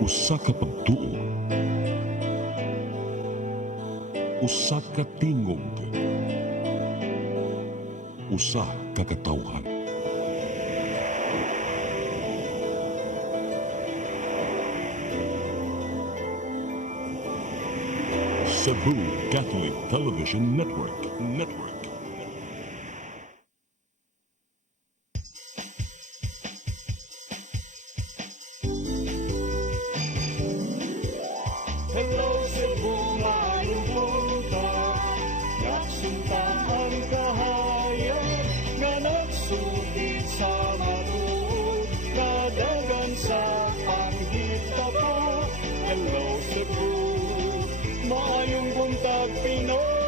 Usa ka pagtuo, usa ka tingog, usa ka katawhan. Cebu Catholic Television Network. Hello Cebu, maayong buntag. Nagsunta ang kahayag nga nagsugid sa matuod, nadagan sa panghita pa. Hello Cebu, maayong buntag Pinoy.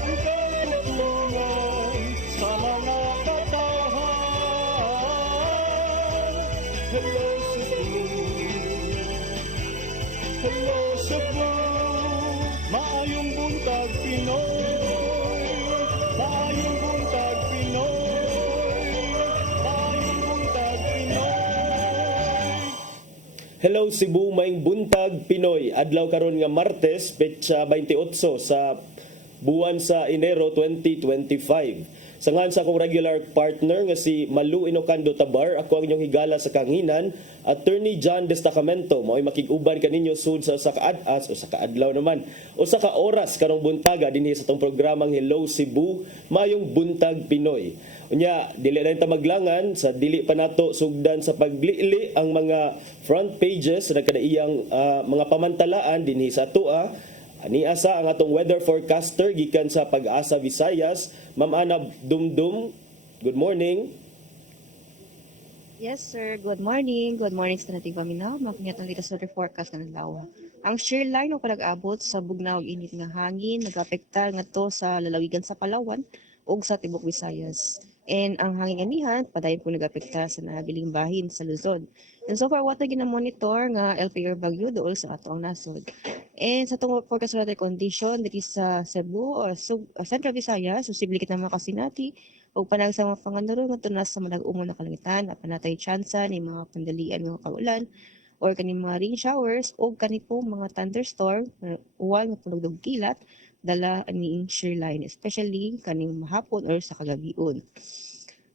Ang katutulungan sa mga katahan. Hello Cebu, hello Cebu, maayong buntag Pinoy, maayong buntag Pinoy, maayong buntag Pinoy. Hello Cebu, maing buntag Pinoy. Adlaw karon nga Martes, petsa 28 sa buwan sa Enero 2025. Sangan sa akong regular partner nga si Malu Inocando Tabar, ako ang inyong higala sa kanginan, Attorney John Destacamento. Mao'y makig-uban kaninyo sud sa usa ka adlaw naman. Usa ka oras karong buntaga dinhi sa tong programang Hello Cebu, mayong buntag Pinoy. Unya, dili na ta maglangan sa dili pa nato sugdan sa paglili ang mga front pages na kadaiyang mga pamantalaan dinhi sa atoa. Ani asa ang atong weather forecaster gikan sa Pag-asa Visayas, Ma'am Ana Dumdum. Good morning. Yes, sir. Good morning. Good morning sa nating paminaw. Makinyat ang latest weather forecast ng lawa. Ang shear line o palag-abot sa bugnaw init nga hangin nagapektar nga to sa lalawigan sa Palawan ug sa tibok Visayas. And ang hangin ganihan padayon po nagapektar sa nabiling bahin sa Luzon. And so far what na ginamonitor nga LPR bagyo dool sa ato ang nasod. And sa itong forecast weather condition dito sa Cebu o Central Visayas, posible kita makasinati o panag sa mga panganuro nga tunas sa malag-umon na kalangitan at panatay tsansa ni mga pandalian nga kaulan or kaning mga rain showers o kani po mga thunderstorm uwan nga tulog kilat dala ani shear line especially kaning mahapon or sa kagabion.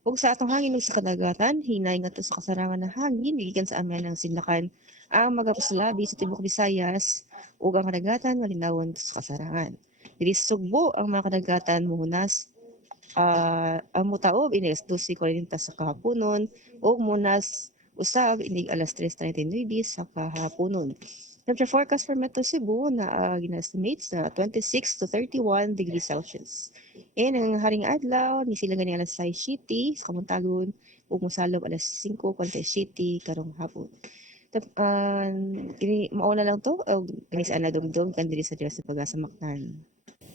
Ug sa atong hangin ug sa kadagatan hinay nga to sa kasarangan ng hangin gikan sa amyan ng Sinlakan ang magapaslabi sa tibok Visayas ug ang kadagatan malinawon sa kasarangan. Diri sa Sugbo ang mga kadagatan muhunas ang mutaob inis 12:40 sa kahaponon ug munas usab inig alas 3:39 sa kahaponon. Temperature forecast for Metro Cebu na gina-estimates na 26 to 31 degrees Celsius. And ang haring adlaw ni sila gani alas 6 city sa Kamuntagon ug mosalog alas 5:40 city karong hapon. Kini mauna lang to kini sa Ana Dumdum kan diri sa Pag-asa Mactan.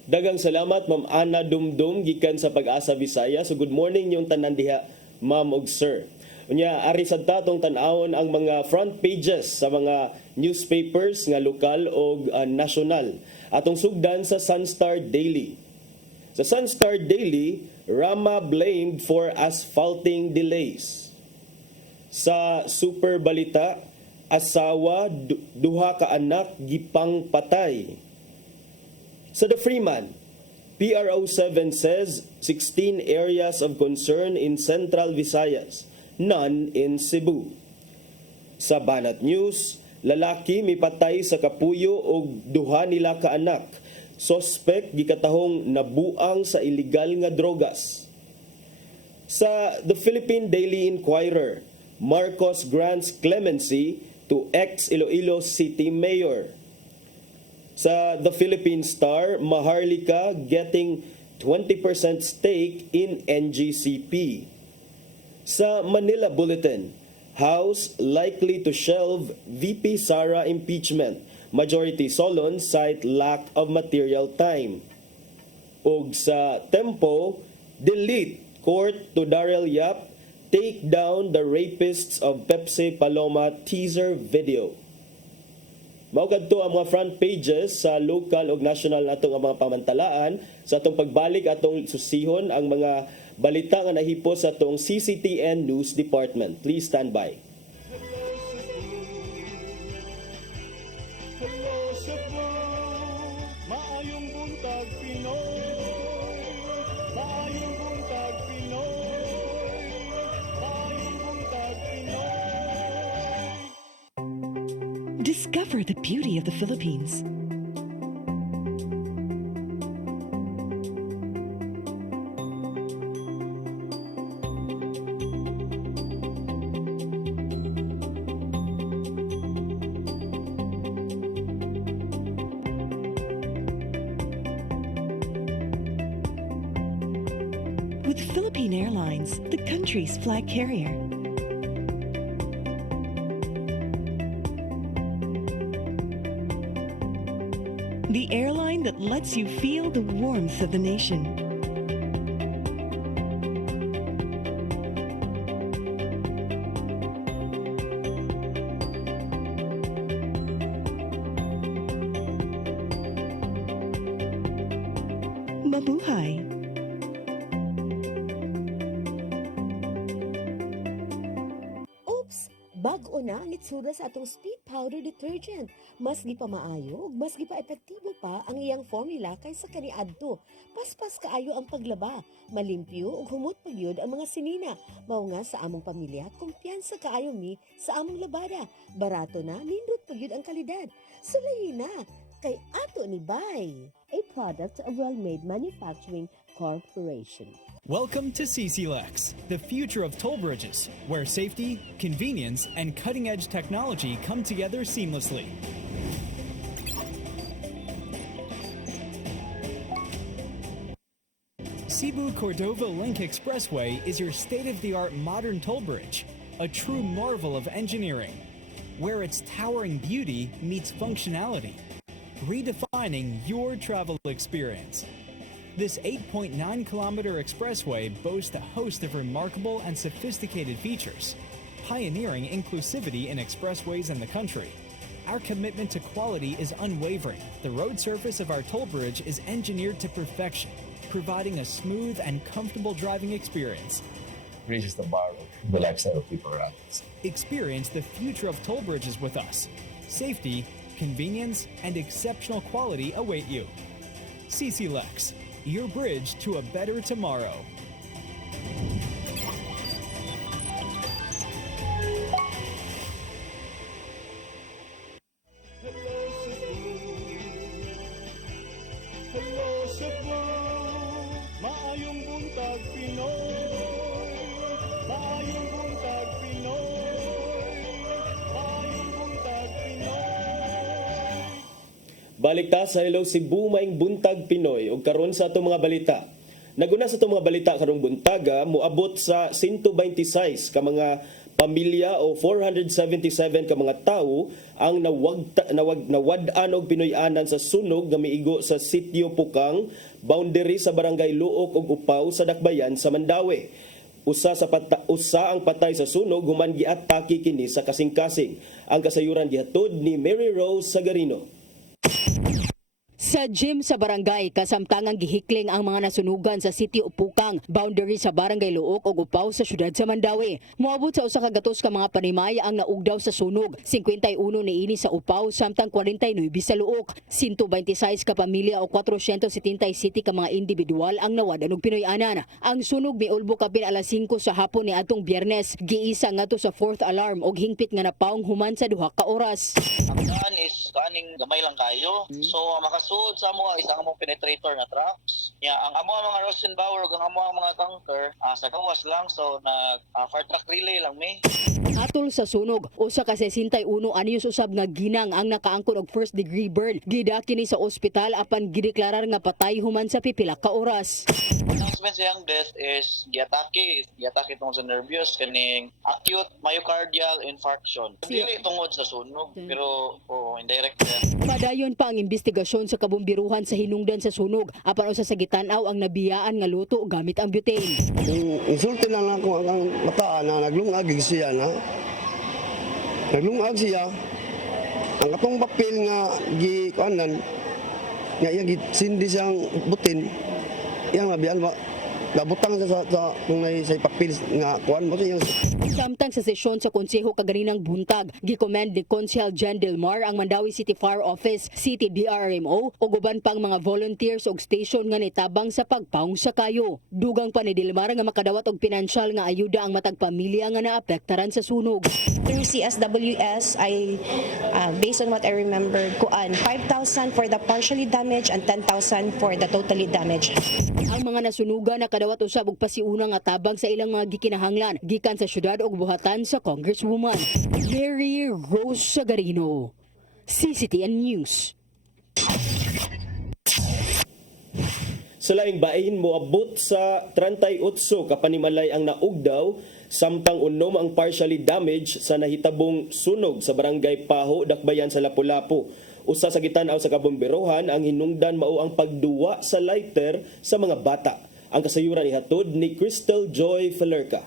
Dagang salamat Ma'am Ana Dumdum gikan sa Pag-asa Visayas. So good morning yung tanan diha, Ma'am ug Sir. Unya ari sad tatong tan-awon ang mga front pages sa mga newspapers nga lokal o nasyonal. Atong sugdan sa Sunstar Daily. Sa Sunstar Daily, Rama blamed for asphalting delays. Sa Super Balita, asawa duha ka anak gipang patay. Sa The Freeman, PRO7 says 16 areas of concern in Central Visayas, none in Cebu. Sa Banat News, lalaki mipatay sa kapuyo og duha nila ka anak. Suspect gikatahong nabuang sa illegal nga drogas. Sa The Philippine Daily Inquirer, Marcos grants clemency to ex-Iloilo City Mayor. Sa The Philippine Star, Maharlika getting 20% stake in NGCP. Sa Manila Bulletin, House likely to shelve VP Sara impeachment. Majority Solon cite lack of material time. Ug sa Tempo, delete court to Daryl Yap, take down the rapists of Pepsi Paloma teaser video. Mao kadto ang mga front pages sa local ug national natong mga pamantalaan sa atong pagbalik atong susihon ang mga balita nga nahipo sa atong CCTN News Department. Please stand by. Hello Cebu, maayong buntag Pinoy. Maayong buntag Pinoy. Maayong buntag Pinoy. Discover the beauty of the Philippines. With Philippine Airlines, the country's flag carrier. The airline that lets you feel the warmth of the nation. Mabuhay! Oops! Bag-o na ang itsura sa atong speed powder detergent. Mas gi pa maayo, ug mas gi pa epektibo pa ang iyang formula kaysa kaniadto. Paspas kaayo ang paglaba, malimpyo ug humot pagyud ang mga sinina. Mao nga sa among pamilya, kumpiyansa kaayo mi sa among labada. Barato na, nindot pagyud ang kalidad. Sulayin na, kay ato ni Bay. A product of Well-Made Manufacturing Corporation. Welcome to CCLEX, the future of toll bridges, where safety, convenience, and cutting-edge technology come together seamlessly. Cebu-Cordova Link Expressway is your state-of-the-art modern toll bridge, a true marvel of engineering, where its towering beauty meets functionality, redefining your travel experience. This 8.9-kilometer expressway boasts a host of remarkable and sophisticated features, pioneering inclusivity in expressways in the country. Our commitment to quality is unwavering. The road surface of our toll bridge is engineered to perfection, providing a smooth and comfortable driving experience. Raises the bar of the lifestyle of people around us. Experience the future of toll bridges with us. Safety, convenience, and exceptional quality await you. CCLEX, your bridge to a better tomorrow. Hello Cebu, maayong buntag Pinoy. Maayong buntag Pinoy. Maayong buntag Pinoy. Balik ta sa Hello Cebu maing buntag Pinoy ug karon sa atong mga balita. Naguna sa atong mga balita karong buntaga moabot sa 126 ka mga pamilya o 477 ka mga tawo ang nawad-an og Pinoy-anan sa sunog nga miigo sa Sitio Pukang, boundary sa Barangay Luok ug Upaw sa Dakbayan sa Mandawi. Usa ang patay sa sunog human giatake kini sa kasing-kasing. Ang kasayuran gihatod ni Mary Rose Sagarino. Sa gym sa barangay, kasamtangang gihikling ang mga nasunugan sa City Upukang, boundary sa Barangay Luok ug Upaw sa syudad sa Mandawi. Moabot sa usa ka gatos ka mga panimaya ang naugdaw sa sunog. 51 niini sa Upaw samtang 49 sa Luok. 126 ka pamilya o 477 ka mga individual ang nawadan og Pinoy-anan. Ang sunog miulbo kapin alas 5 sa hapon ni atong Biyernes. Giisa ngadto sa 4th alarm og hingpit nga napaong human sa duha ka oras. Ang daan is kaning gamay lang kayo. So makasuod sa mo isang among penetrator na trucks. Ang amo mga Rosenbauer ug ang amo mga tanker sa gawas lang so nag fire truck relay lang mi. Atol sa sunog, usa ka 61 anyos usab nga ginang ang nakaangkon og first degree burn. Gidaki ni sa ospital apan gideklarar nga patay human sa pipila ka oras. Announcement sa iyang death is giatake tungod sa nervyos kaning acute myocardial infarction. Dili tungod sa sunog pero indirect death. Padayon pa ang investigasyon sa kabumbiruhan sa hinungdan sa sunog. Apan usa sa gitanaw ang nabiyaan nga luto gamit ang butane. Insulti lang ako ang mataan na naglungag siya na. Naglungag siya. ang atong papel nga gikuanan nga iyang sindi siyang butin iyang labian ba nabutang sa sa papel nga kuan mo iyang Samtang sa sesyon sa Konseho kaganinang buntag, gikomend ni Konsehal Jan Delmar ang Mandawi City Fire Office, City DRMO o uban pang mga volunteers og station nga nitabang sa pagpaong sa kayo. Dugang pa ni Delmar nga makadawat og pinansyal nga ayuda ang matag pamilya nga naapektaran sa sunog. Through CSWS, based on what I remember, 5,000 for the partially damaged and 10,000 for the totally damaged. Ang mga nasunugan nakadawat usab og pasiuna nga tabang sa ilang mga gikinahanglan gikan sa syudad og buhatan sa Congresswoman Mary Rose Sagarino. CCTN News. Sa laing bahin moabot sa 38 ka panimalay ang naugdaw samtang unom ang partially damaged sa nahitabong sunog sa barangay Paho, Dakbayan sa Lapu-Lapu. Usa sa gitanaw sa kabomberohan ang hinungdan mao ang pagduwa sa lighter sa mga bata. Ang kasayuran ihatod ni Crystal Joy Felerca.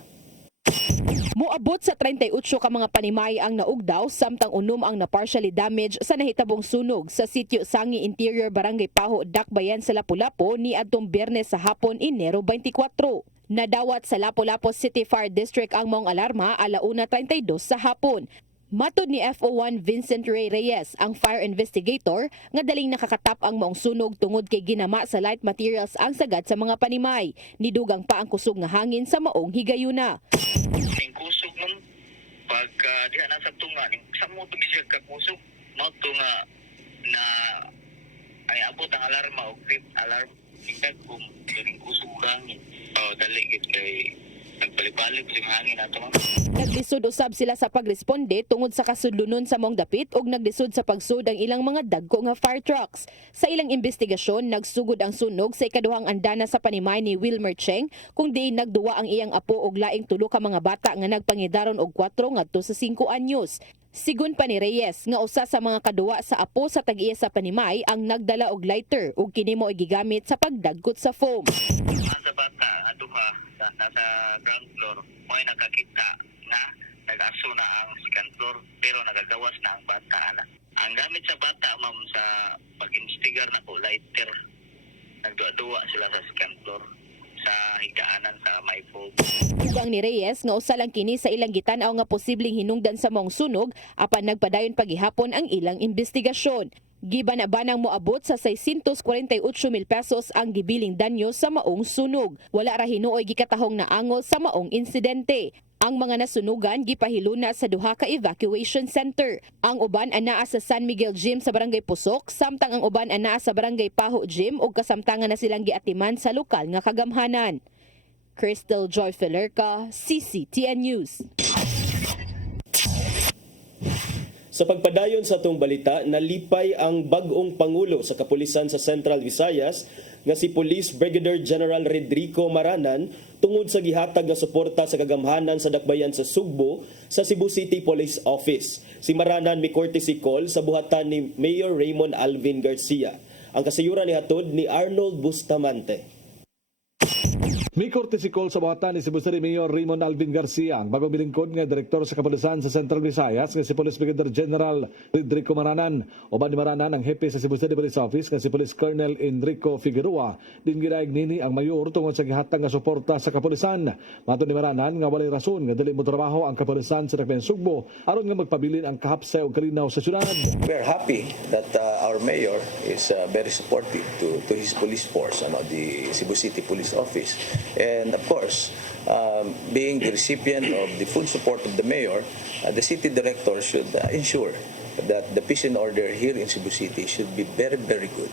Moabot sa 38 ka mga panimay ang naugdaw samtang unom ang na partially damaged sa nahitabong sunog sa sitio Sangi Interior Barangay Paho, Dakbayan sa Lapu-Lapu ni adtong Biyernes sa hapon, Enero 24. Nadawat sa Lapu-Lapu City Fire District ang maong alarma ala 1:32 sa hapon. Matod ni FO1 Vincent Ray Reyes, ang fire investigator, nga daling nakakatap ang maong sunog tungod kay ginama sa light materials ang sagad sa mga panimay. Nidugang pa ang kusog nga hangin sa maong higayuna. Ning kusog man pagka diha na sa tunga ning samo to siya ka kusog mo to nga na ay abot ang alarma o trip alarm ning dagkong ning kusog hangin. Dali gid kay nagbalik-balik yung hangin ato man. Naglisod usab sila sa pagresponde tungod sa kasudlunon sa mong dapit ug naglisod sa pagsud ang ilang mga dagko nga fire trucks. Sa ilang investigasyon, nagsugod ang sunog sa ikaduhang andana sa panimay ni Wilmer Cheng kung di nagduwa ang iyang apo og laing tulo ka mga bata nga nagpangidaron og 4 ngadto sa 5 anyos. Sigun pa ni Reyes nga usa sa mga kaduwa sa apo sa tag-iya sa panimay ang nagdala og lighter ug kini mo gigamit sa pagdagkot sa foam. Sa bata aduha nasa ground floor mo nakakita na nag-aso na ang second floor pero nagagawas na ang bata na. Ang gamit sa bata ma'am sa pag-investigar na ko lighter. Nagduwa-duwa sila sa second floor sa higdaanan sa may foam. Dugang ni Reyes nga usa lang kini sa ilang gitanaw nga posibleng hinungdan sa maong sunog apan nagpadayon pagihapon ang ilang investigasyon. Gibana-banang moabot sa 648,000 pesos ang gibiling danyo sa maong sunog. Wala ra hinuoy gikatahong naangol sa maong insidente. Ang mga nasunugan gipahiluna sa duha ka evacuation center. Ang uban anaa sa San Miguel Gym sa Barangay Pusok, samtang ang uban anaa sa Barangay Paho Gym ug kasamtangan na silang giatiman sa lokal nga kagamhanan. Crystal Joy Felerca, CCTN News. Sa pagpadayon sa atong balita, nalipay ang bag-ong Pangulo sa Kapulisan sa Central Visayas nga si Police Brigadier General Rodrico Maranan tungod sa gihatag nga suporta sa kagamhanan sa dakbayan sa Sugbo sa Cebu City Police Office. Si Maranan may courtesy call sa buhatan ni Mayor Raymond Alvin Garcia. Ang kasayuran ni hatod ni Arnold Bustamante. May courtesy call sa buhatan ni Cebu City Mayor Raymond Alvin Garcia, ang bagong bilingkod nga direktor sa Kapulisan sa Central Visayas nga si Police Brigadier General Rodrico Maranan. Uban ni Maranan ang hepe sa Cebu City Police Office nga si Police Colonel Enrico Figueroa. Din ginaig nini ang mayor tungod sa gihatag nga suporta sa kapulisan. Matud ni Maranan nga walay rason nga dili mo trabaho ang kapulisan sa Dakbayan Sugbo aron nga magpabilin ang kahapsay ug kalinaw sa syudad. We're happy that our mayor is very supportive to his police force, the Cebu City Police Office. And of course, being the recipient of the full support of the mayor, the city director should ensure that the peace and order here in Cebu City should be very, very good.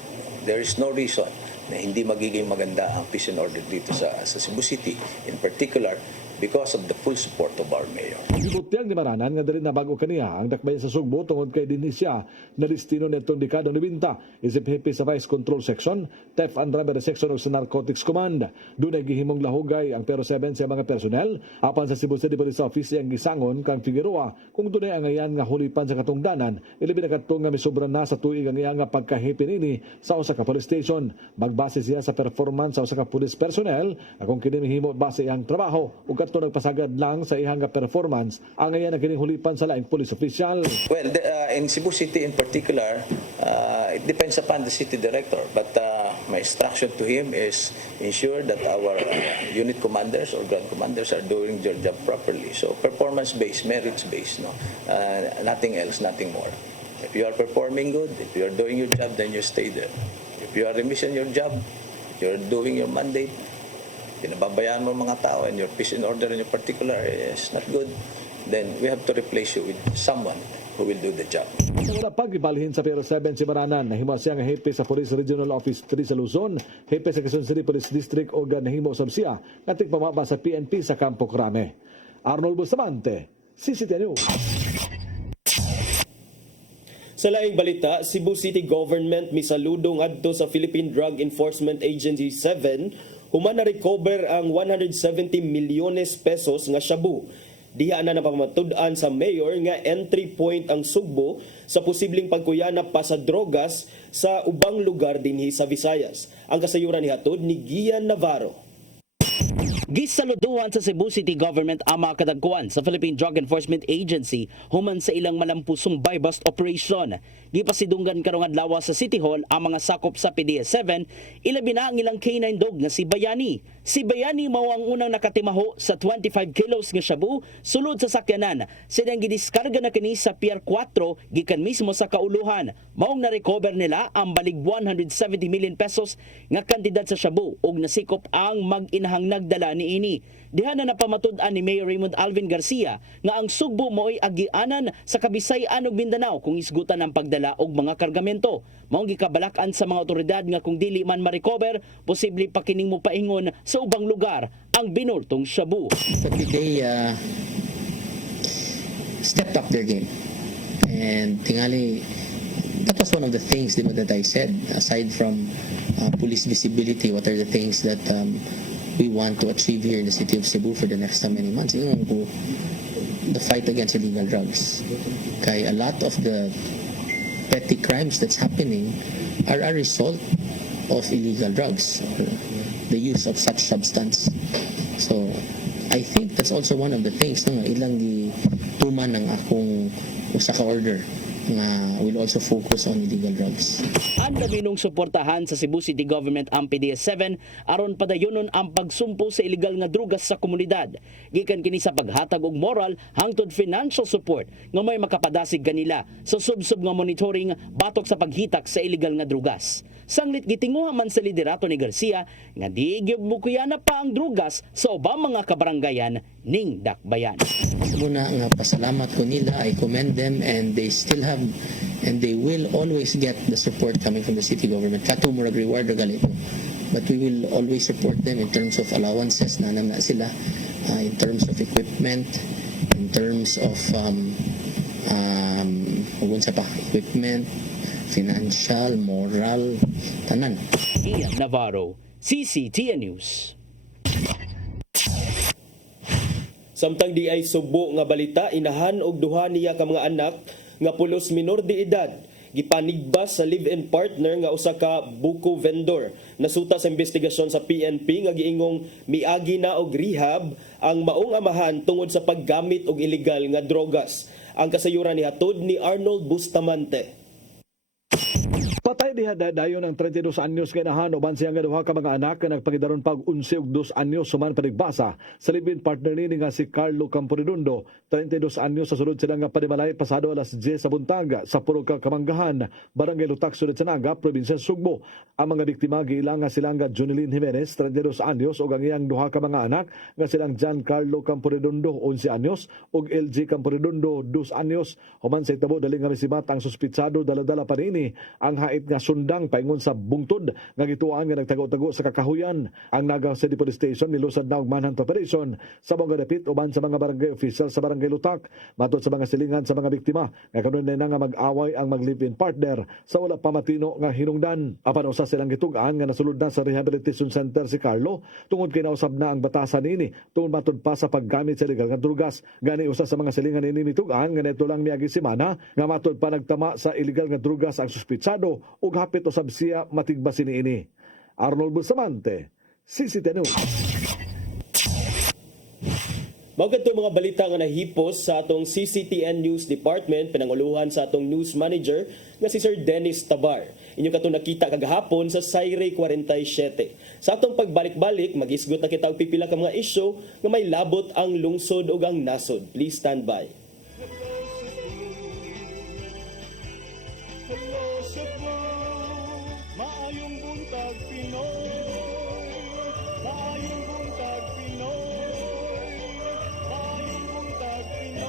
There is no reason na hindi magiging maganda ang peace and order dito sa Cebu City, in particular because of the full support of our mayor. Gibutyag ni Maranan nga dili na bago kaniya ang dakbayan sa Sugbo tungod kay dinhi siya na listino nitong dekada 90 isip hepe sa Vice Control Section, Theft and Robbery Section ug sa Narcotics Command. Dunay gihimong lahugay ang Pero 7 sa mga personnel apan sa Cebu City Police Office ang gisangon kang Figueroa kung dunay angayan nga hulipan sa katungdanan ilabi na kadto nga misobra na sa tuig ang iya nga pagkahepe nini sa usa ka police station. Magbase siya sa performance sa usa ka police personnel akong kini mahimo base ang trabaho ug Berto nagpasagad lang sa ihang performance ang ngayon na kininhulipan sa laing police official. Well, in Cebu City in particular, it depends upon the city director. But my instruction to him is ensure that our unit commanders or ground commanders are doing their job properly. So performance-based, merits-based, no? Nothing else, nothing more. If you are performing good, if you are doing your job, then you stay there. If you are missing your job, you're doing your mandate, pinababayaan mo mga tao and your peace and order in your particular is not good, then we have to replace you with someone who will do the job. Sa wala pag-ibalhin sa Piero 7 si Maranan, nahimo siya nga hepe sa Police Regional Office 3 sa Luzon, hepe sa Quezon City Police District o nahimo sab siya nga tigpamaba sa PNP sa Campo Crame. Arnold Bustamante, CCTV News. Sa laing balita, Cebu City Government misaludong adto sa Philippine Drug Enforcement Agency 7 human na recover ang 170 milyones pesos nga shabu. Diha na napamatud-an sa mayor nga entry point ang Sugbo sa posibleng pagkuyanap pa sa drogas sa ubang lugar dinhi sa Visayas. Ang kasayuran ni hatod ni Gian Navarro. Gisaluduhan sa Cebu City Government ang mga kadagkuan sa Philippine Drug Enforcement Agency human sa ilang malampusong buy-bust operation. Gipasidunggan karong adlaw sa City Hall ang mga sakop sa PDS-7, ilabi na ang ilang K9 dog nga si Bayani. Si Bayani mao ang unang nakatimaho sa 25 kilos nga shabu sulod sa sakyanan. Silang gidiskarga na kini sa Pier 4 gikan mismo sa kauluhan. Maong na-recover nila ang balig 170 million pesos nga kantidad sa shabu ug nasikop ang mag-inahang nagdala ni ini. Diha na napamatud-an ni Mayor Raymond Alvin Garcia nga ang Sugbo mo'y agianan sa Kabisayan ug Mindanao kung isgutan ang pagdala og mga kargamento. Maong gikabalak-an sa mga otoridad nga kung dili man ma-recover, posible pa kining mopaingon sa ubang lugar ang binultong shabu. But they stepped up their game. And tingali, that was one of the things that I said, aside from police visibility, what are the things that we want to achieve here in the city of Cebu for the next many months. The fight against illegal drugs. Kaya a lot of the petty crimes that's happening are a result of illegal drugs, the use of such substance. So I think that's also one of the things nga ilang gituman ng akong usa ka order nga will also focus on illegal drugs. Anda binong suportahan sa Cebu City Government ang PDS-7 aron padayonon ang pagsumpo sa illegal nga drugas sa komunidad. Gikan kini sa paghatag og moral hangtod financial support nga may makapadasig kanila sa subsub nga monitoring batok sa paghitak sa illegal nga drugas. Sanglit gitinguha man sa liderato ni Garcia nga di gyud pa ang drugas sa ubang mga kabarangayan ning dakbayan. Muna nga pasalamat ko nila, I commend them, and they still have and they will always get the support coming from the city government. Kato murag reward ra galito. But we will always support them in terms of allowances na na sila, in terms of equipment, in terms of equipment, financial, moral, tanan. Ian Navarro, CCTN News. Samtang di ay subo nga balita, inahan og duha niya ka mga anak nga pulos minor de edad gipanigbas sa live-in partner nga usa ka buko vendor. Nasuta sa investigasyon sa PNP nga giingong miagi na og rehab ang maong amahan tungod sa paggamit og illegal nga drogas. Ang kasayuran ni hatod ni Arnold Bustamante. Patay diha dayon ang 32 anyos kinahan uban siya nga duha ka mga anak nga nagpagidaron pag 11 ug 2 anyos suman panigbasa sa live-in partner ni nga si Carlo Camporedondo. 32 anyos sa sulod sila nga panimalay pasado alas 10 sa buntag sa Purok Kamanggahan, Barangay Lutak, Sunod Sanaga, Probinsya Sugbo. Ang mga biktima giilang nga silang Jonelyn Jimenez, 32 anyos ug ang iyang duha ka mga anak nga silang Giancarlo Camporedondo, 11 anyos ug LG Camporedondo, 2 anyos. Human sa itabo dali nga misimat ang suspitsado dala-dala pa rini ang hait nga sundang paingon sa bungtod nga gituan nga nagtago-tago sa kakahuyan. Ang Naga City Police Station nilusad na og manhunt operation sa mga dapit uban sa mga barangay official sa Barangay Lutak. Matod sa mga silingan sa mga biktima nga kanunay na nga mag-away ang mag-live-in partner sa wala pa matino nga hinungdan. Apan usa silang gitugan nga nasulod na sa rehabilitation center si Carlo tungod kay nausab na ang batasan ini tungod matod pa sa paggamit sa illegal nga drugas. Gani usa sa mga silingan ini mitugan nga neto lang miagi semana nga matod pa nagtama sa illegal nga drugas ang suspitsado ug hapit usab siya matigbasin ini. Arnold Bustamante, CCTV News. Mao kadto mga balita nga nahipos sa atong CCTN News Department pinanguluhan sa atong news manager nga si Sir Dennis Tabar. Inyo kato nakita kagahapon sa Sayre 47. Sa atong pagbalik-balik, magisgot na kita og pipila ka mga isyu nga may labot ang lungsod ug ang nasod. Please stand by. Hello Cebu, maayong buntag Pinoy, maayong buntag Pinoy, maayong buntag Pinoy.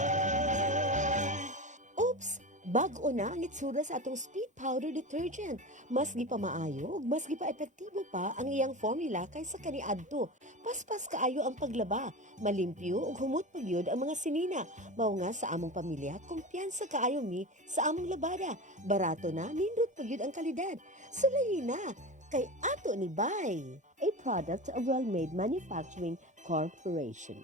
Oops! Bag-o na ang itsura sa atong speed powder detergent. Mas gi pa maayo, ug mas gi pa epektibo pa ang iyang formula kaysa kaniadto. Paspas kaayo ang paglaba, malimpyo ug humot pagyud ang mga sinina. Mao nga sa among pamilya, kumpiyansa kaayo mi sa among labada. Barato na, nindot pagyud ang kalidad. Sulayin na, kay ato ni Bay, a product of Well-Made Manufacturing Corporation.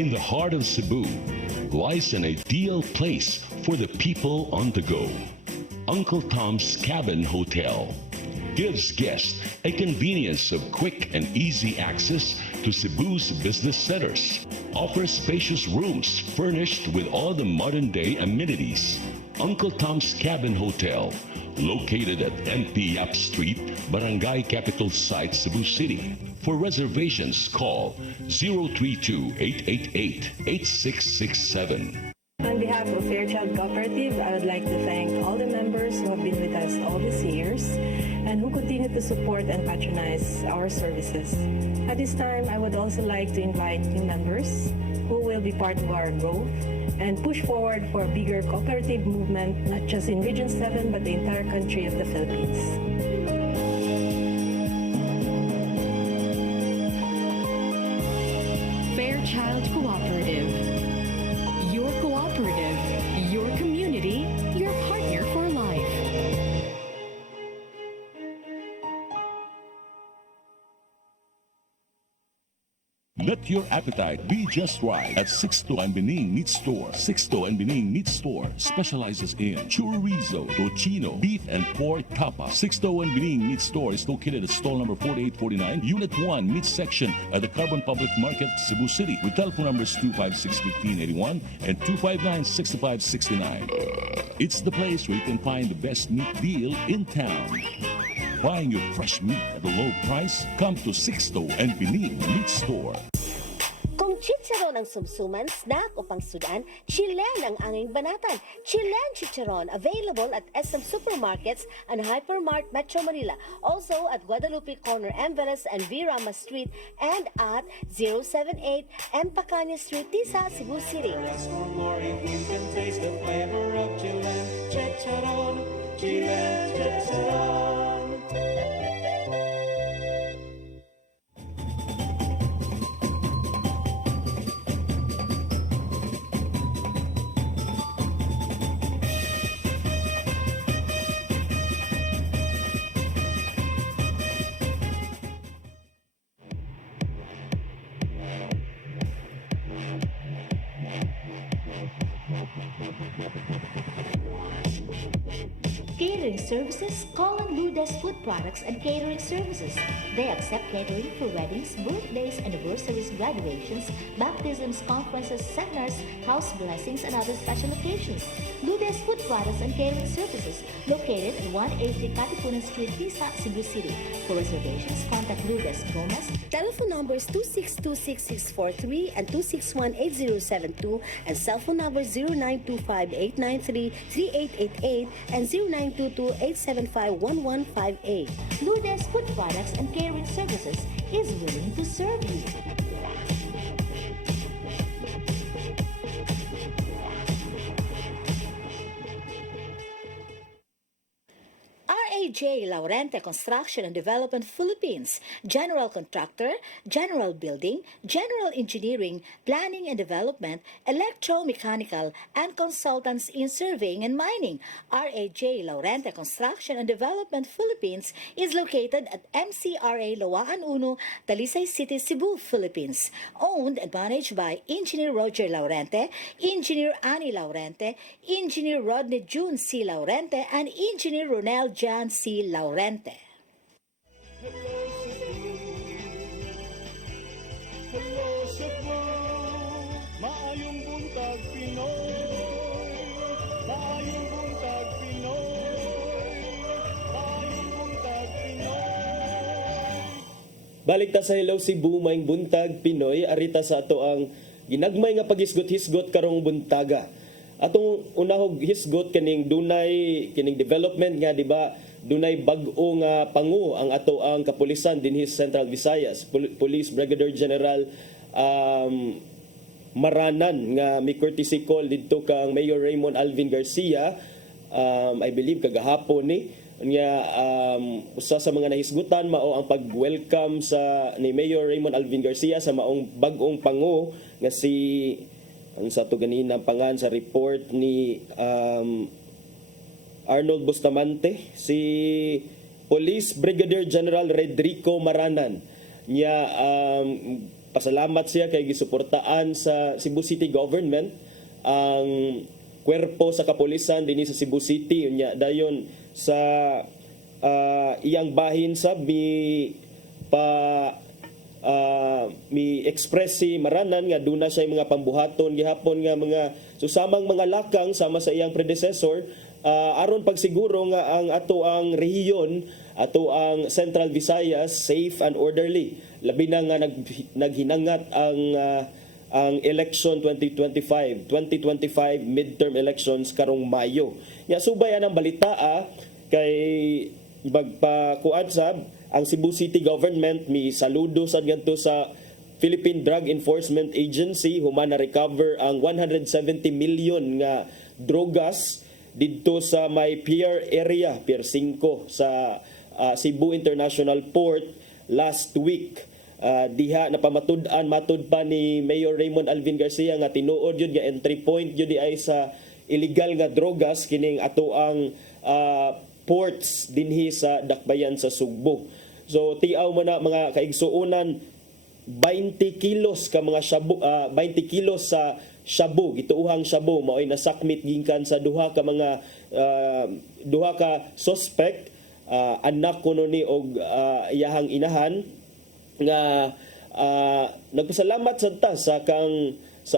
In the heart of Cebu lies an ideal place for the people on the go. Uncle Tom's Cabin Hotel gives guests a convenience of quick and easy access to Cebu's business centers. Offers spacious rooms furnished with all the modern-day amenities. Uncle Tom's Cabin Hotel, located at MP Yap Street, Barangay Capital Site, Cebu City. For reservations, call 032-888-8667. On behalf of Fairchild Cooperative, I would like to thank all the members who have been with us all these years and who continue to support and patronize our services. At this time, I would also like to invite new members who will be part of our growth and push forward for a bigger cooperative movement, not just in Region 7, but the entire country of the Philippines. Fairchild Cooperative. Your cooperative, your community, your partner for life. Let your appetite be just right at Sixto and Bening Meat Store. Sixto and Bening Meat Store specializes in chorizo, tocino, beef and pork tapa. Sixto and Bening Meat Store is located at stall number 4849, Unit 1, Meat Section at the Carbon Public Market, Cebu City, with telephone numbers 256-1581 and 259-6569. It's the place where you can find the best meat deal in town. Buying your fresh meat at a low price? Come to Sixto and Bening Meat Store. Kung chicharon ang sumsuman, snack o pangsudan, Chilen ang anging banatan. Chilen Chicharon, available at SM Supermarkets and Hypermart Metro Manila. Also at Guadalupe Corner, Enveles and V. Rama Street, and at 078 M. Pacania Street, Tisa, Cebu City. Catering services, call on Lourdes Food Products and Catering Services. They accept catering for weddings, birthdays, anniversaries, graduations, baptisms, conferences, seminars, house blessings, and other special occasions. Lourdes Food Products and Catering Services, located at 180 Katipunan Street, Tisa, Cebu City. For reservations, contact Lourdes Gomez. Telephone numbers 2626643 and 2618072 and cell phone numbers 0925-893-3888 and 0922-875-1158. Lourdes Food Products and Catering Services is willing to serve you. R.A.J. Laurente Construction and Development Philippines, General Contractor, General Building, General Engineering, Planning and Development, Electromechanical, and Consultants in Surveying and Mining. R.A.J. Laurente Construction and Development Philippines is located at MCRA Lawaan Uno, Talisay City, Cebu, Philippines. Owned and managed by Engineer Roger Laurente, Engineer Annie Laurente, Engineer Rodney June C. Laurente, and Engineer Ronel Jan C. Laurente. Hello Cebu, maayong buntag Pinoy, maayong buntag Pinoy, maayong buntag Pinoy. Balik ta sa Hello Cebu, maayong buntag Pinoy, arita sa ato ang ginagmay nga paghisgot-hisgot karong buntaga. Atong unahog hisgot kining dunay kining development nga di ba dunay bag-o nga pangu ang ato ang kapulisan dinhi sa Central Visayas. Police Brigadier General Maranan nga may courtesy call didto kang Mayor Raymond Alvin Garcia, I believe kagahapon ni nya usa sa mga nahisgutan mao ang pag-welcome sa ni Mayor Raymond Alvin Garcia sa maong bag-ong pangu nga si ang sa to ganina pangan sa report ni Arnold Bustamante, si Police Brigadier General Rodrico Maranan niya pasalamat siya kay gisuportaan sa Cebu City Government ang kwerpo sa kapulisan dinhi sa Cebu City niya dayon sa iyang bahin sa mi express si Maranan nga duna siya mga pambuhaton gihapon nga mga susamang mga lakang sama sa iyang predecessor aron pagsiguro nga ang ato ang rehiyon, ato ang Central Visayas safe and orderly. Labi na nga naghinangat ang election 2025 midterm elections karong Mayo. Nya subay anang balita kay magpakuan sab ang Cebu City Government mi saludo sad ngadto sa Philippine Drug Enforcement Agency human na recover ang 170 million nga drogas didto sa may pier area, Pier 5 sa Cebu International Port last week. Diha napamatud-an matud pa ni Mayor Raymond Alvin Garcia nga tinuod yun nga entry point yun di ay sa illegal nga drogas kining ato ang ports dinhi sa Dakbayan sa Sugbo. So tiaw mo na mga kaigsuunan 20 kilos ka mga shabu 20 kilos sa shabu gituuhang shabu mao'y nasakmit gikan sa duha ka suspect anak kuno ni og iyahang inahan nga nagpasalamat sad ta sa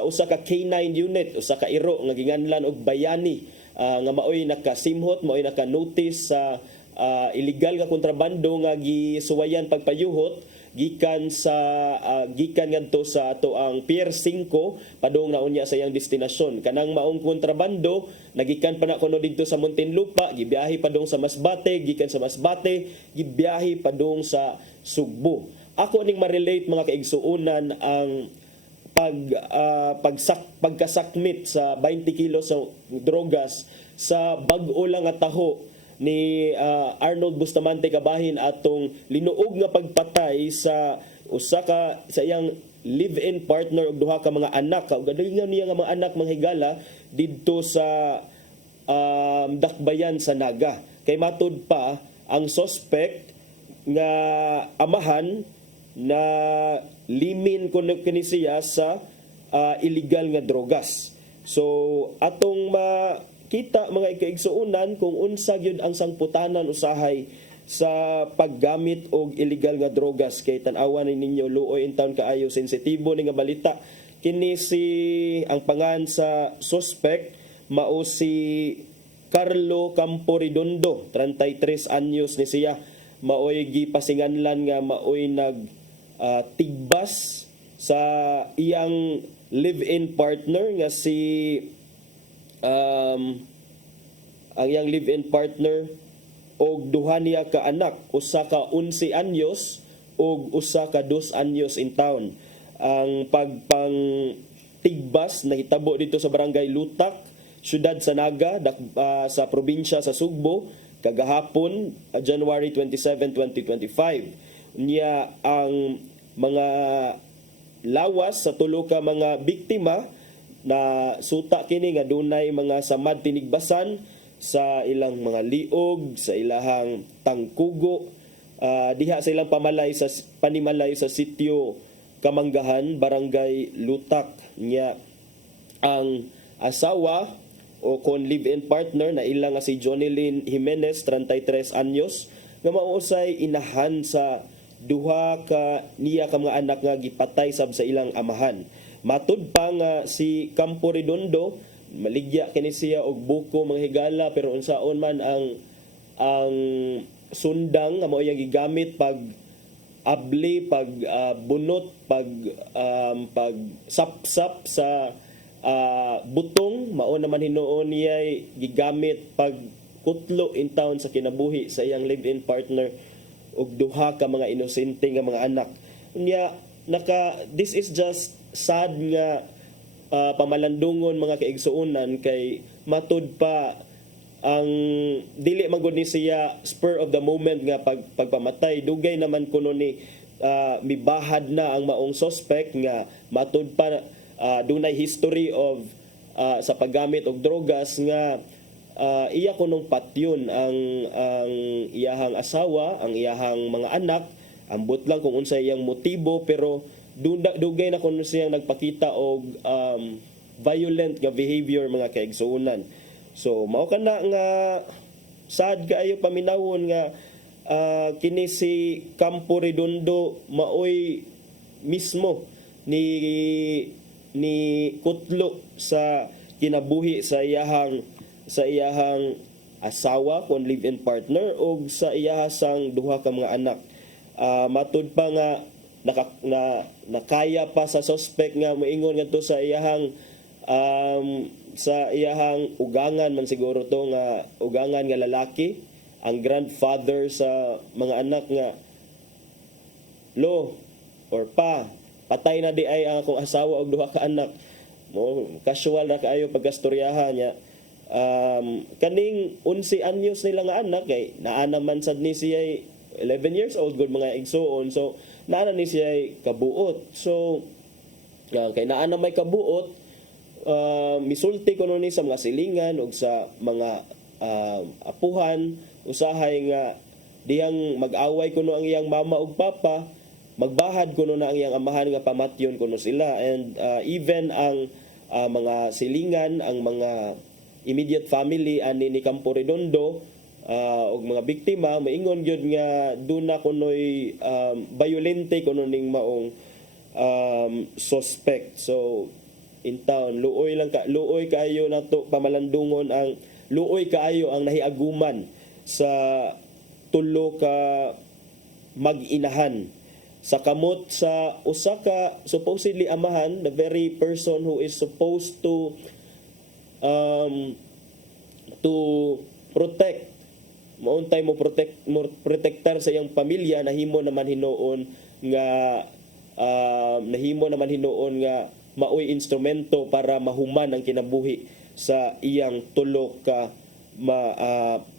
usa ka K9 unit usa ka iro nga ginganlan og Bayani nga mao'y nakasimhot mao'y naka-notice sa illegal nga kontrabando nga gisuwayan pagpayuhot gikan ngadto sa ato ang Pier 5 padung na unya sa iyang destinasyon. Kanang maong kontrabando nagikan pa na kuno didto sa Muntinlupa, gibiyahe padung sa Masbate, gikan sa Masbate gibiyahe padung sa Sugbo. Ako ning ma-relate mga kaigsuunan ang pagkasakmit sa 20 kilos sa drogas sa bag-o lang nga taho ni Arnold Bustamante kabahin atong linuog nga pagpatay sa iyang live-in partner ug duha ka mga anak ug galingon niya nga mga anak manghigala didto sa Dakbayan sa Naga. Kay matud pa ang suspect nga amahan na limin kuno kini siya sa illegal nga drogas. So atong kita mga ikaigsuunan kung unsa gyud ang sangputanan usahay sa paggamit og illegal nga drogas kay tan-awan ninyo luoy in town kaayo sensitibo ni nga balita kini ang pangan sa suspect mao si Carlo Camporidondo 33 anyos ni siya maoy gipasinganlan nga maoy tigbas sa iyang live-in partner nga si ang iyang live-in partner og duha niya ka anak, usa ka 11 anyos og usa ka 2 anyos in town. Ang pagpangtigbas nahitabo dito sa Barangay Lutak, siyudad sa Naga, sa probinsya sa Sugbo kagahapon, January 27, 2025. Niya ang mga lawas sa tulo ka mga biktima na suta kini nga dunay mga samad tinigbasan sa ilang mga liog, sa ilahang tangkugo, diha sa ilang panimalay sa sitio Kamanggahan, Barangay Lutak. Niya ang asawa o kon live-in partner na ilang nga si Jonilyn Jimenez, 33 anyos, nga mausay inahan sa duha ka niya ka mga anak nga gipatay sab sa ilang amahan. Matud pa nga si Campo Redondo, maligya kini siya og buko mga higala, pero unsaon man ang sundang nga mao iyang gigamit pag abli, pag bunot, pag sapsap sa butong, mao naman hinuon niya gigamit pag kutlo in town sa kinabuhi sa iyang live-in partner ug duha ka mga inosente nga mga anak. Unya this is just sad nga pamalandungon mga kaigsuonan, kay matud pa ang dili man gud ni siya spur of the moment nga pagpamatay. Dugay naman kuno ni mibahad na ang maong suspect nga matud pa dunay history of sa paggamit og drogas nga iya kunong patyon ang iyahang asawa, ang iyahang mga anak. Ambot lang kung unsa iyang motibo, pero dugay na kuno siyang nagpakita og violent nga behavior mga kaigsuonan. So mao kana nga sad kaayo paminawon nga kini si Campo Redondo maoy mismo ni kutlo sa kinabuhi sa iyahang asawa kon live-in partner o sa iyahang duha ka mga anak. Matud pa nga nakaya pa sa suspect nga moingon ngadto sa iyahang ugangan man siguro to nga ugangan nga lalaki, ang grandfather sa mga anak nga, lo or patay na di ay ang akong asawa og duha ka anak. Mo casual ra kaayo pagkastoryahan niya. Kaning 11 anyos nila nga anak kay naa naman sad ni siya 11 years old gud mga igsuon, so naa na ni siya kabuot. So kay naa na may kabuot, misulti ko ni sa mga silingan o sa mga apuhan, usahay nga diyang mag-away kuno ang iyang mama ug papa, magbahad kuno na ang iyang amahan nga pamatyon kuno sila. And even ang mga silingan, ang mga immediate family ani ni Campo Redondo og mga biktima, maingon gyud nga duna kunoy violente kuno ning maong suspect. So in town, luoy kaayo nato pamalandungon, ang luoy kaayo ang nahiaguman sa tulo ka mag-inahan sa kamot sa usa ka supposedly amahan, the very person who is supposed to protect, mauntay mo protektar sa iyang pamilya, nahimo naman hinuon nga maoy instrumento para mahuman ang kinabuhi sa iyang tulo ka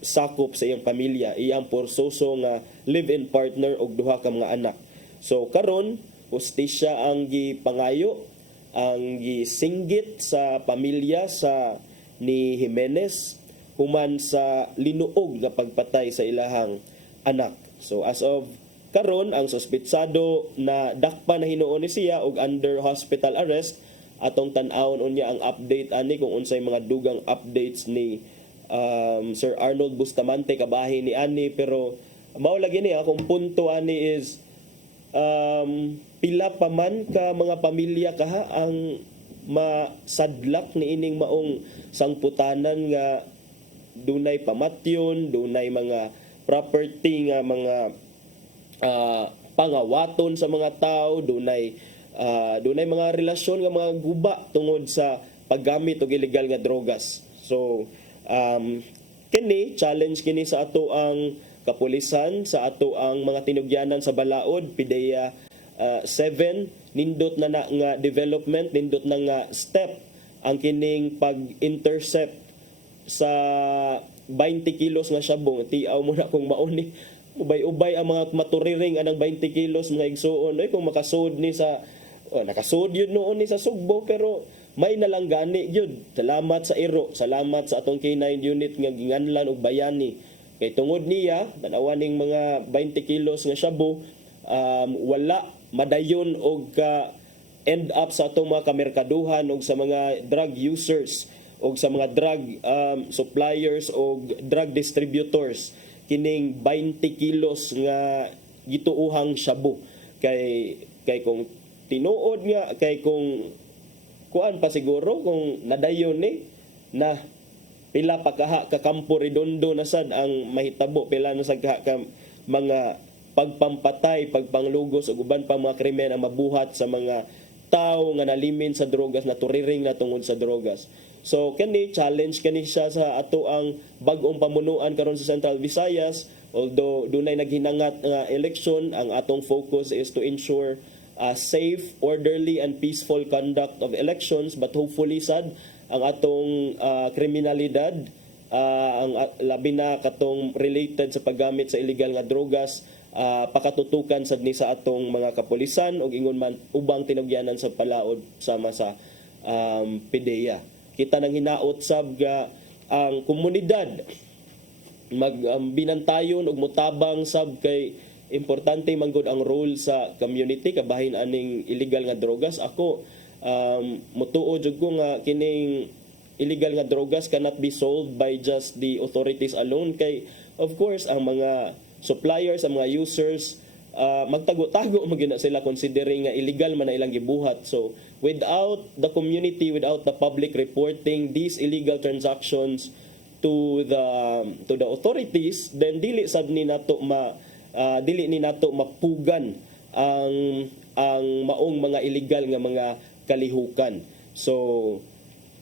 sakop sa iyang pamilya, iyang porsoso nga live-in partner og duha ka mga anak. So karon hustisya ang gipangayo, ang gisinggit sa pamilya sa ni Jimenez human sa linuog nga pagpatay sa ilahang anak. So as of karon, ang suspitsado na dakpa na hinuon ni siya og under hospital arrest. Atong tan-awon unya ang update ani kung unsay mga dugang updates ni Sir Arnold Bustamante kabahin ni ani, pero mao lagi ni akong punto ani is pila pa man ka mga pamilya kaha ang masadlak ni ining maong sangputanan nga dunay pamatyon, dunay mga property nga mga pangawaton sa mga tao, dunay mga relasyon nga mga guba tungod sa paggamit og illegal nga drogas. So kini challenge kini sa ato ang kapulisan, sa ato ang mga tinugyanan sa balaod, PIDEA 7, nindot na nga development, nindot na nga step ang kining pag-intercept sa 20 kilos nga shabu, tiaw mo na kung mauni. Ubay-ubay ang mga maturiring anang 20 kilos mga igsuon. Ay, kung makasud ni sa, nakasud yun noon ni sa Sugbo, pero may nalang gani yun. Salamat sa Iro, salamat sa atong K9 unit nga ginganlan og bayani. Kay tungod niya, tanawaning mga 20 kilos nga shabu, wala madayon og end up sa atong mga kamerkaduhan og sa mga drug users og sa mga drug suppliers o drug distributors kining 20 kilos nga gituuhang shabu. Kay kung tinuod nga, kay kung kuan pa siguro kung nadayon ni na pila pa ka Campo Redondo na sad ang mahitabo, pila na sad ka mga pagpampatay, pagpanglugos ug uban pa mga krimen ang mabuhat sa mga tao nga nalimin sa drogas, naturiring na tungod sa drogas. So kani challenge kani siya sa ato ang bag-ong pamunuan karon sa Central Visayas. Although dunay naghinangat nga election, ang atong focus is to ensure safe, orderly and peaceful conduct of elections, but hopefully sad ang atong kriminalidad, ang labi na katong related sa paggamit sa illegal nga drogas, pakatutukan sad ni sa atong mga kapulisan o ingon man ubang tinugyanan sa palaod sama sa PDEA. Kita nang hinaot sab ga ang komunidad binantayon og mutabang sab kay importante manggod ang role sa community kabahin aning illegal nga drogas. Ako mutuo jud ko nga kining illegal nga drogas cannot be solved by just the authorities alone, kay of course ang mga suppliers, ang mga users magtago-tago magina sila considering nga illegal man na ilang gibuhat. So without the community, without the public reporting these illegal transactions to the authorities, then dili sad ni nato mapugan ang maong mga illegal nga mga kalihukan. So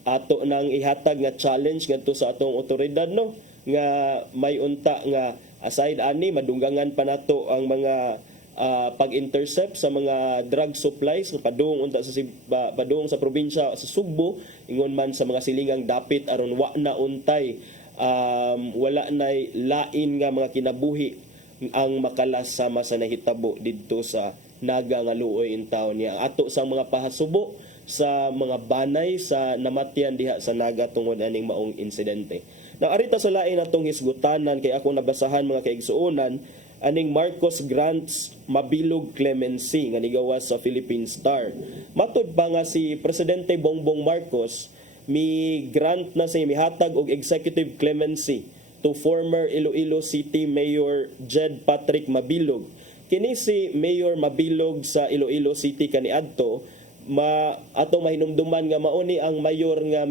ato nang ihatag nga challenge ngadto sa atong otoridad, no, nga may unta nga aside ani madunggangan pa nato ang mga pag-intercept sa mga drug supplies padung unta sa padung sa probinsya sa Sugbo, ingon man sa mga silingang dapit aron wa na untay wala nay lain nga mga kinabuhi ang makalas sama sa nahitabo didto sa Naga nga luoy in town niya. Ato sa mga pahasubo sa mga banay sa namatyan diha sa Naga tungod aning maong insidente. Now arita sa lain atong hisgutanan kay ako nabasahan mga kaigsuonan aning Marcos Grants Mabilog Clemency nga nigawas sa Philippine Star. Matud pa nga si Presidente Bongbong Marcos mi grant na siya mihatag og executive clemency to former Iloilo City Mayor Jed Patrick Mabilog. Kini si Mayor Mabilog sa Iloilo City kaniadto atong mahinumduman nga mauni ang mayor nga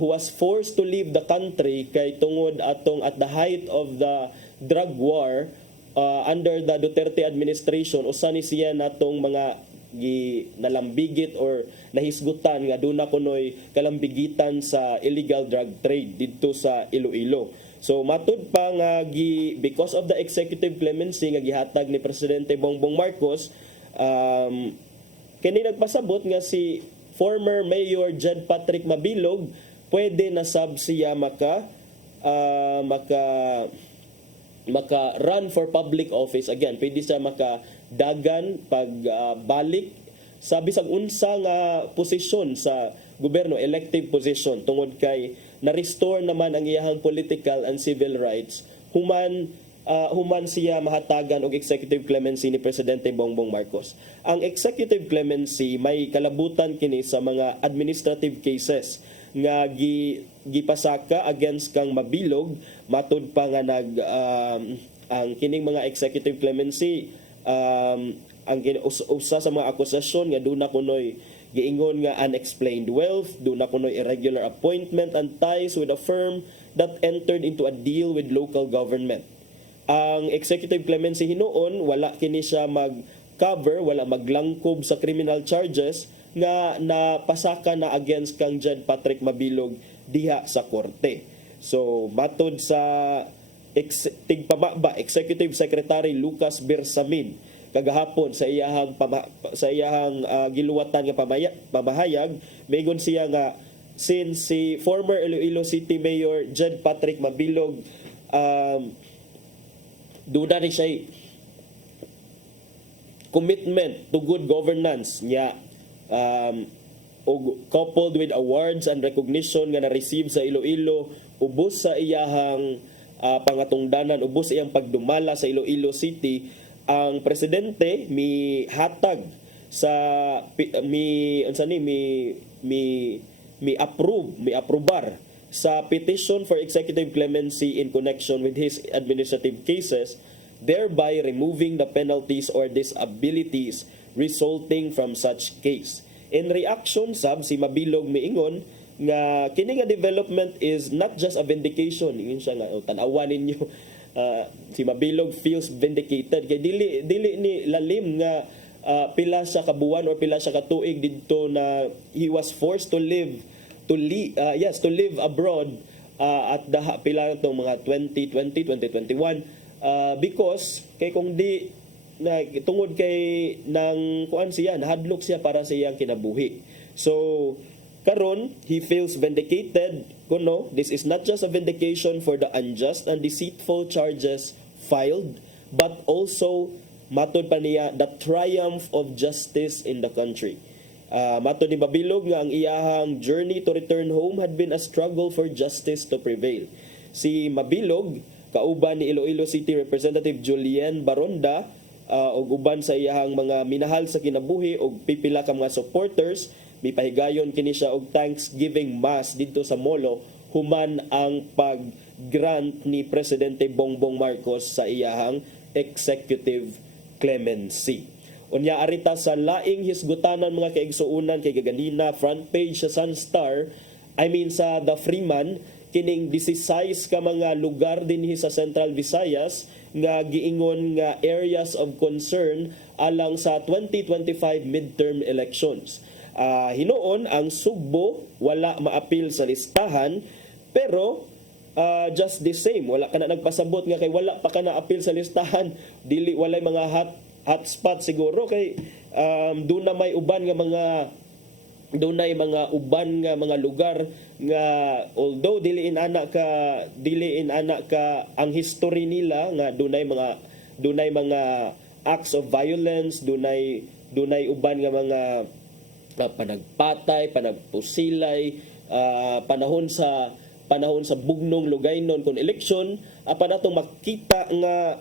who was forced to leave the country kay tungod atong at the height of the drug war under the Duterte administration usa ni siya natong mga nalambigit or nahisgutan nga duna kunoy kalambigitan sa illegal drug trade didto sa Iloilo. So matud pa nga because of the executive clemency nga gihatag ni Presidente Bongbong Marcos, kini nagpasabot nga si former Mayor Jed Patrick Mabilog pwede na sab siya maka run for public office again. Pwede siya makadagan pagbalik sa bisag unsa nga posisyon sa gobyerno, elective position, tungod kay na-restore naman ang iyahang political and civil rights human siya mahatagan og executive clemency ni Presidente Bongbong Marcos. Ang executive clemency may kalabutan kini sa mga administrative cases nga gipasaka against kang Mabilog. Matud pa nga ang kining mga executive clemency ang usa sa mga akusasyon nga duna kunoy giingon nga unexplained wealth, duna kunoy irregular appointment and ties with a firm that entered into a deal with local government. Ang executive clemency hinuon wala kini siya mag-cover, wala maglangkob sa criminal charges nga napasaka na against kang Jed Patrick Mabilog diha sa korte. So matod sa tigpamaba Executive Secretary Lucas Bersamin kagahapon sa iyahang giluwatan nga pamahayag, maygon siya nga since si former Iloilo City Mayor Jed Patrick Mabilog duda ni siya commitment to good governance niya o coupled with awards and recognition nga na-receive sa Iloilo, ubos sa iyahang pangatungdanan, ubos sa iyang pagdumala sa Iloilo City, ang presidente mi hatag sa mi aprobar sa petition for executive clemency in connection with his administrative cases, thereby removing the penalties or disabilities resulting from such case. In reaction sab si Mabilog miingon nga kini nga development is not just a vindication, ingon siya nga tan-awan ninyo. Si Mabilog feels vindicated kay dili ni lalim nga pila sa kabuan or pila sa katuig didto na he was forced to live abroad at the pila to mga 2020 2021 because kay kung di na tungod kay nang kuan siya nahadlok siya para sa iyang kinabuhi. So karon he feels vindicated kuno this is not just a vindication for the unjust and deceitful charges filed but also matod pa niya the triumph of justice in the country. Matod ni Mabilog nga ang iyahang journey to return home had been a struggle for justice to prevail. Si Mabilog kauban ni Iloilo City Representative Julien Baronda og uban sa iyahang mga minahal sa kinabuhi og pipila ka mga supporters mipahigayon kini siya og Thanksgiving Mass dito sa Molo human ang pag-grant ni Presidente Bongbong Marcos sa iyahang executive clemency. Unya arita sa laing hisgutanan mga kaigsuunan kay gaganina front page sa Sunstar, sa The Freeman, kining 16 ka mga lugar dinhi sa Central Visayas nga giingon nga areas of concern alang sa 2025 midterm elections. Hinuon ang Sugbo wala maapil sa listahan pero just the same wala ka na nagpasabot nga kay wala pa ka na apil sa listahan dili walay mga hotspot siguro kay doon na may uban nga mga mga lugar nga although dili inana ka ang history nila nga dunay mga acts of violence, dunay uban nga mga panagpatay, panagpusilay, panahon sa bugnong lugaynon kon eleksyon apan atong makita nga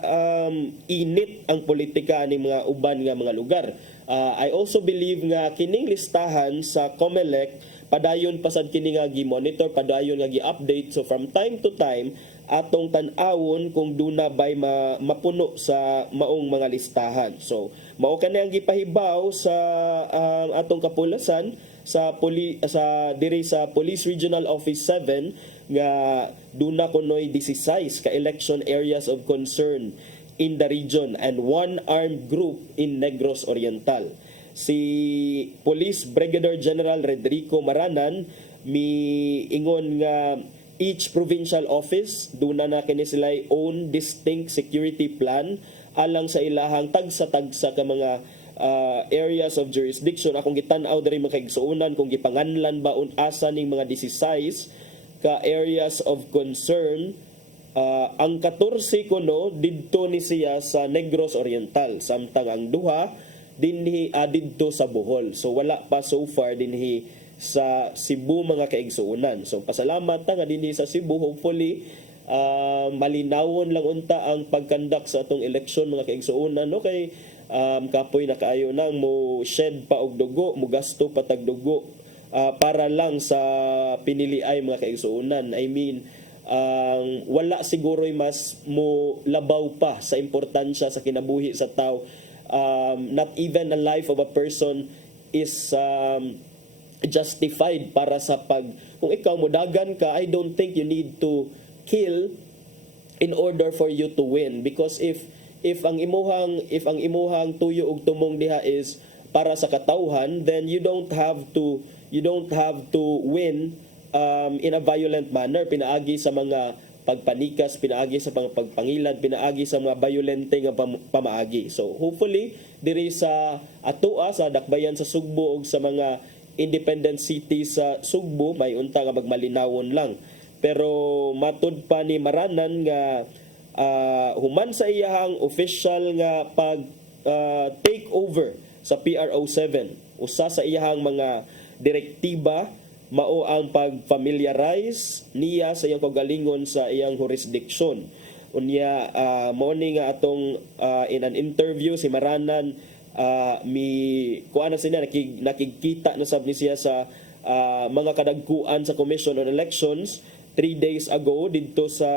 init ang politika ni mga uban nga mga lugar. I also believe nga kining listahan sa COMELEC padayon pasad kini nga gi-monitor, padayon nga gi-update, so from time to time atong tan-awon kung duna bay mapuno sa maong mga listahan. So mao kani ang gipahibaw sa atong kapulasan sa diri sa Police Regional Office 7 nga duna kunoy 16 ka election areas of concern in the region and one armed group in Negros Oriental. Si Police Brigadier General Rodrigo Maranan miingon nga each provincial office duna na kini sila'y own distinct security plan alang sa ilahang tagsa-tagsa ka mga areas of jurisdiction. Akong gitan-aw diri mga kaigsuonan kung gipanganlan ba asa ning mga 16 ka areas of concern. Ang 14 kuno didto ni siya sa Negros Oriental samtang ang duha dinhi didto sa Bohol. So wala pa so far dinhi sa Cebu mga kaigsuonan. So pasalamat nga dinhi sa Cebu, hopefully malinawon lang unta ang pagkandak sa atong eleksyon mga kaigsuonan no kay kapoy na kaayo nang mo shed pa og dugo, mo gasto pa tag dugo para lang sa piniliay mga kaigsuonan. Wala siguro'y mas mo labaw pa sa importansya sa kinabuhi sa tao. Not even the life of a person is justified para sa kung ikaw modagan ka, I don't think you need to kill in order for you to win, because if ang imuhang tuyo ug tumong diha is para sa katawhan, then you don't have to win in a violent manner, pinaagi sa mga pagpanikas, pinaagi sa pagpangilad, pinaagi sa mga violente nga pamaagi. So hopefully diri sa atoa sa dakbayan sa Sugbo ug sa mga independent city sa Sugbo, may unta nga magmalinawon lang. Pero matud pa ni Maranan nga human sa iyahang official nga pag take over sa PRO7, usa sa iyahang mga direktiba mao ang pag-familiarize niya sa iyang kagalingon sa iyang jurisdiction. Unya mao ni nga atong in an interview si Maranan kuana siya nakikita na sab ni siya sa mga kadagkuan sa Commission on Elections 3 days ago didto sa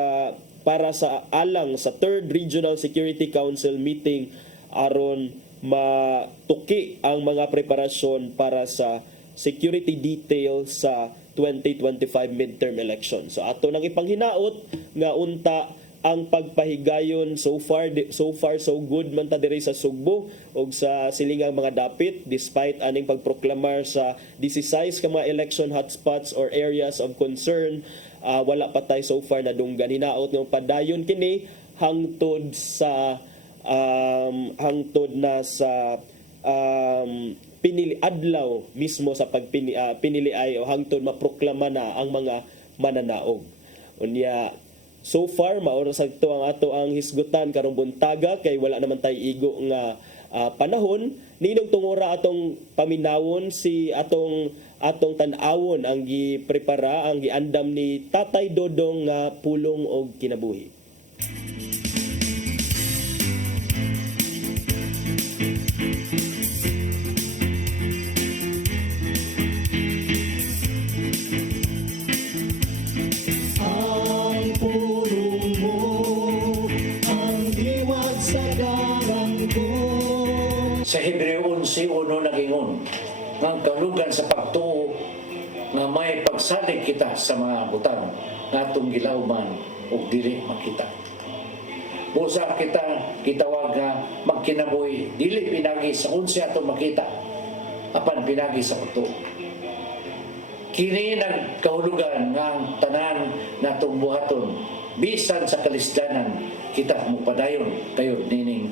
para sa alang sa 3rd Regional Security Council meeting aron matuki ang mga preparasyon para sa security detail sa 2025 midterm election. So ato nang ipanghinaot nga unta ang pagpahigayon so far so good man ta diri sa Sugbo og sa silingang mga dapit despite aning pagproklamar sa 16 ka mga election hotspots or areas of concern. Wala pa tayo so far nadunggan. Hinaot nga padayon kini hangtod na sa pinili adlaw mismo sa pinili ay o hangtod maproklama na ang mga mananaog. Unya so far maoras ito ang ato ang hisgutan karong buntaga kay wala naman tay igo nga panahon ninong tungora atong paminawon si atong tan-awon ang giprepara ang giandam ni Tatay Dodong nga pulong og kinabuhi. Sa Hebreo 11:1 nagingon, ang kalugan sa pagtuo nga may pagsalig kita sa mga butang nga atong gilawman ug dili makita. Busa kita gitawag nga magkinabuhi dili pinagi sa unsi atong makita apan pinagi sa pagtuo. Kini nang kahulugan nga ang tanan natong buhaton bisan sa kalisdanan kita mupadayon kayo nining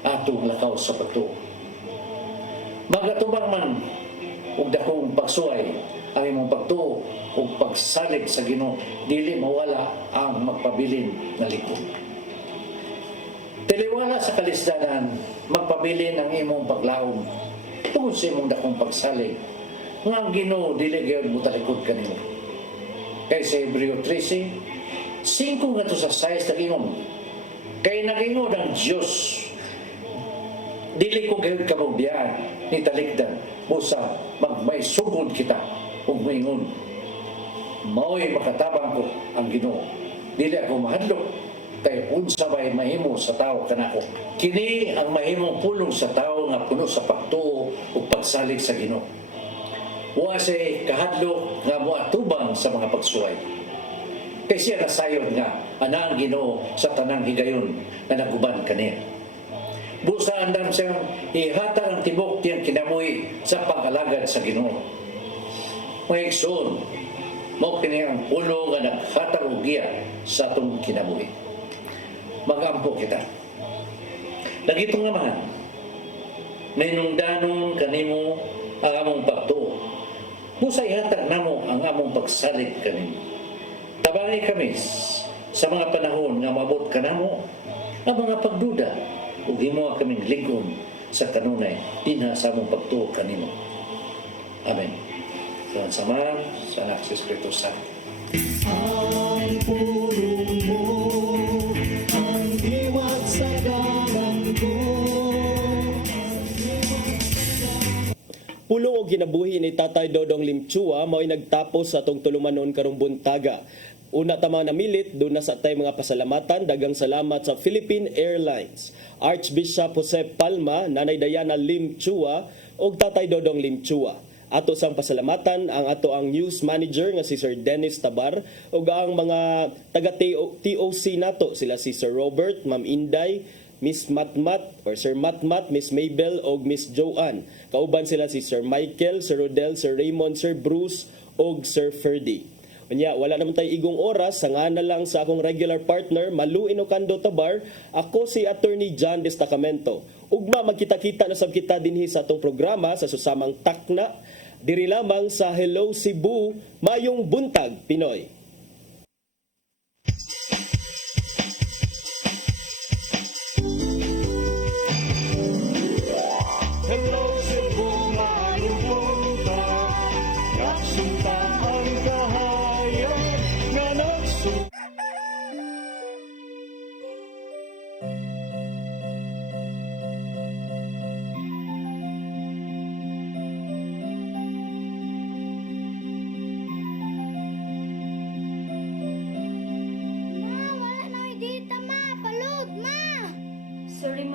atong lakaw sa pagtuo. Magatubang man ug dakong pagsuway ang imong pagtuo ug pagsalig sa Ginoo dili mawala ang magpabilin nga likod. Taliwala sa kalisdanan magpabilin ang imong paglaom tungod sa imong dakong pagsalig nga ang Ginoo dili gyud mutalikod kanimo. Kay sa Hebreo 13 5 nga to sa 6 nagingon kay nagingod ang Dios dili ko gayud kabugdian ni talikdan busa magmay sugod kita ug moingon mao'y makatabang ko ang Ginoo dili ako mahadlok kay unsa bay mahimo sa tawo kanako kini ang mahimong pulong sa tawo nga puno sa pagtuo ug pagsalig sa Ginoo wa say kahadlok nga moatubang sa mga pagsuway kay siya nasayod nga ana ang Ginoo sa tanang higayon nga naguban kaniya. Busa andam siyang ihatag ang tibok tiyang kinabuhi sa pag-alagad sa Ginoo. Maigsoon, mao kini ang pulo nga naghatag og giya sa atong kinabuhi. Magampo kita. Nagitong naman, nainungdanon kanimo ang among pagtuo. Busa ihatag namo ang among pagsalig kanimo. Tabangay kami sa mga panahon nga maabot kanamo ang mga pagduda ug himo kaming ligon sa kanunay dinha sa among pagtuo kanimo. Amen. Sa sama sa Anak sa Espiritu Santo. Ang pulong mo, ang diwat sa galang ko. Pulong og ginabuhi ni Tatay Dodong Limchua mao'y nagtapos sa atong tulumanon karong buntaga. Una ta mga namilit, doon na sa tay mga pasalamatan, dagang salamat sa Philippine Airlines, Archbishop Jose Palma, Nanay Diana Lim Chua, o Tatay Dodong Lim Chua. Ato sang pasalamatan ang ato ang news manager nga si Sir Dennis Tabar o ang mga taga TOC nato sila si Sir Robert, Ma'am Inday, Miss Matmat or Sir Matmat, Miss Mabel o Miss Joanne. Kauban sila si Sir Michael, Sir Rodel, Sir Raymond, Sir Bruce o Sir Ferdy. Unya, wala naman tayo igong oras, sanga na lang sa akong regular partner, Malu Inocando Tabar, ako si Attorney John Destacamento. Ugma, magkita-kita na sab kita dinhi sa atong programa sa susamang takna Diri lamang sa Hello Cebu, mayong buntag Pinoy.